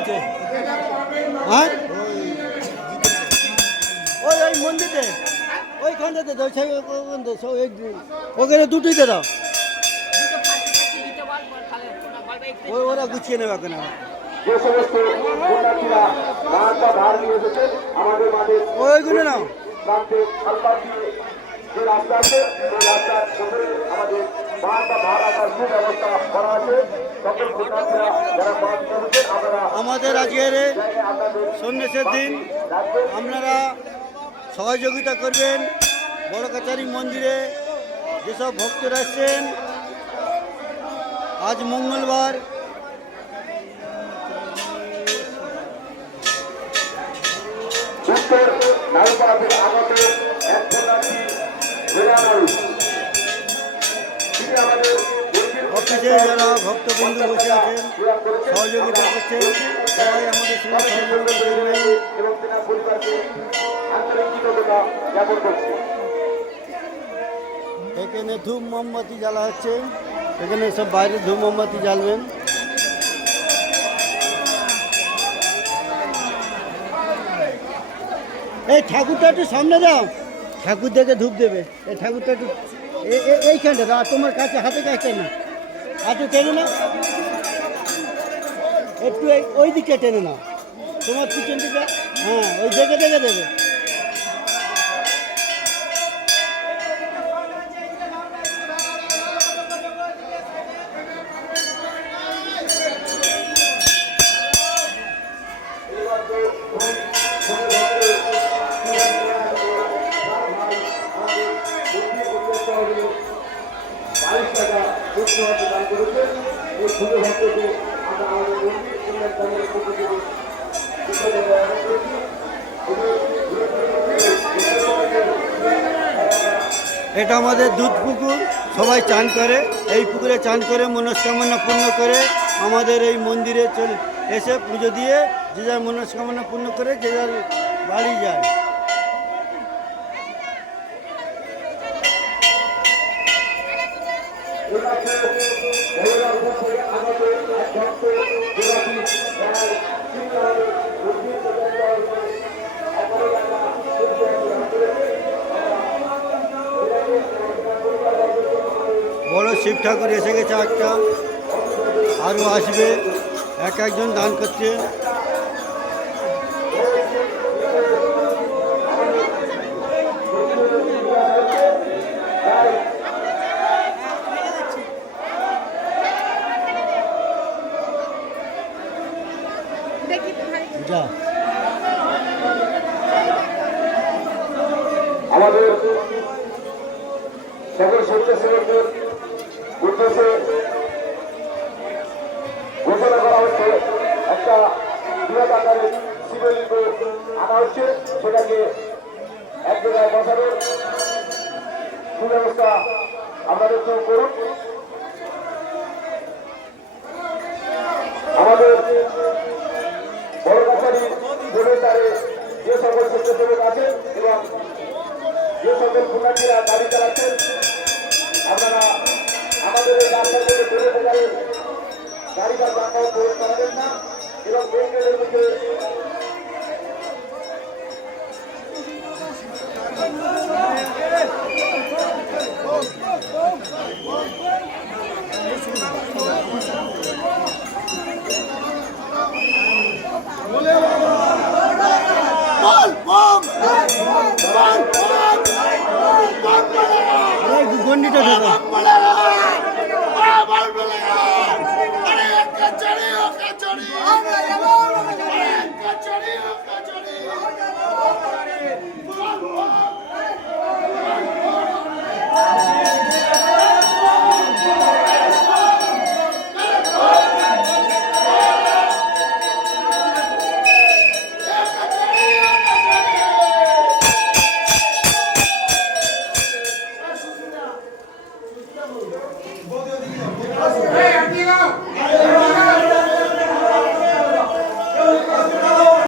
আছে? হ্যাঁ ওই ওই মন্দিরে ওইখানটাতে দাও, ওখানে দুটোই দাও। ওই ওরা গুছিয়ে নেবে কেন? যে সমস্ত পুণ্যার্থীরা মাছ বা ধার নিয়ে এসেছেন আমাদের মাঠে ওইগুলো নাও। প্রান্তে খালপাড় দিয়ে যে রাস্তা আছে সেই রাস্তার উপরে আমাদের মাছ বা ধার রাখার সুব্যবস্থা করা আছে। সকল পুণ্যার্থীরা যারা মাছ নিয়েছেন আপনারা আমাদের আজকের সন্ন্যাসের দিন আপনারা সহযোগিতা করবেন। বড় কাছারি মন্দিরে যেসব ভক্তরা এসছেন, আজ মঙ্গলবার উত্তর নারুপাড়া থেকে আগত এক পুণ্যার্থী ভেড়ানাড়ু তিনি আমাদের অফিসে যারা ভক্তবৃন্দ বসে আছেন সহযোগিতা করছেন, সবাই আমাদের সঙ্গে সহযোগিতা করবেন। এবং তেনার পরিবারকে আন্তরিক কৃতজ্ঞতা জ্ঞাপন করছি। এখানে ধূপ মোমবাতি জ্বালা হচ্ছে, এখানে সব বাইরে ধূপ মোমবাতি জ্বালবেন। এই ঠাকুরটা একটু সামনে দাও, ঠাকুর দেখে ধূপ দেবে। এই ঠাকুরটা একটু এইখানটা দাও, তোমার কাছে হাতে কাছে না, হাতে টেনে না, একটু ওই দিকে টেনে নাও, তোমার পিছন দিকে। হ্যাঁ ওই দেখে দেখে দেবে। এটা আমাদের দুধ পুকুর, সবাই চান করে, এই পুকুরে চান করে মনস্কামনা পূর্ণ করে আমাদের এই মন্দিরে চলে এসে পুজো দিয়ে যে যার মনস্কামনা পূর্ণ করে যে যার বাড়ি যায়। বড় শিব ঠাকুর এসে গেছে একটা, আরও আসবে, এক একজন দান করছে। যা আমাদের সকল স্বেচ্ছাসেবকদের উদ্দেশ্যে ঘোষণা করা হচ্ছে, একটা বৃহৎ আকারের শিবলিঙ্গ আনা হচ্ছে, সেটাকে এক জায়গায় বসানোর সুব্যবস্থা আপনাদের কেউ করুন। আমাদের বড় কাছারি বোর্ডের দ্বারে যে সকল স্বেচ্ছাসেবক আছেন এবং যে সকল পুণ্যার্থীরা গাড়ি চালাচ্ছেন, আপনারা আমাদের এই রাস্তার মধ্যে কোনো প্রকারের গাড়ি বা যানবাহন প্রবেশ করাবেন না এবং মেন গেটের মধ্যে গন্ডিটা ঢোকা Kachori,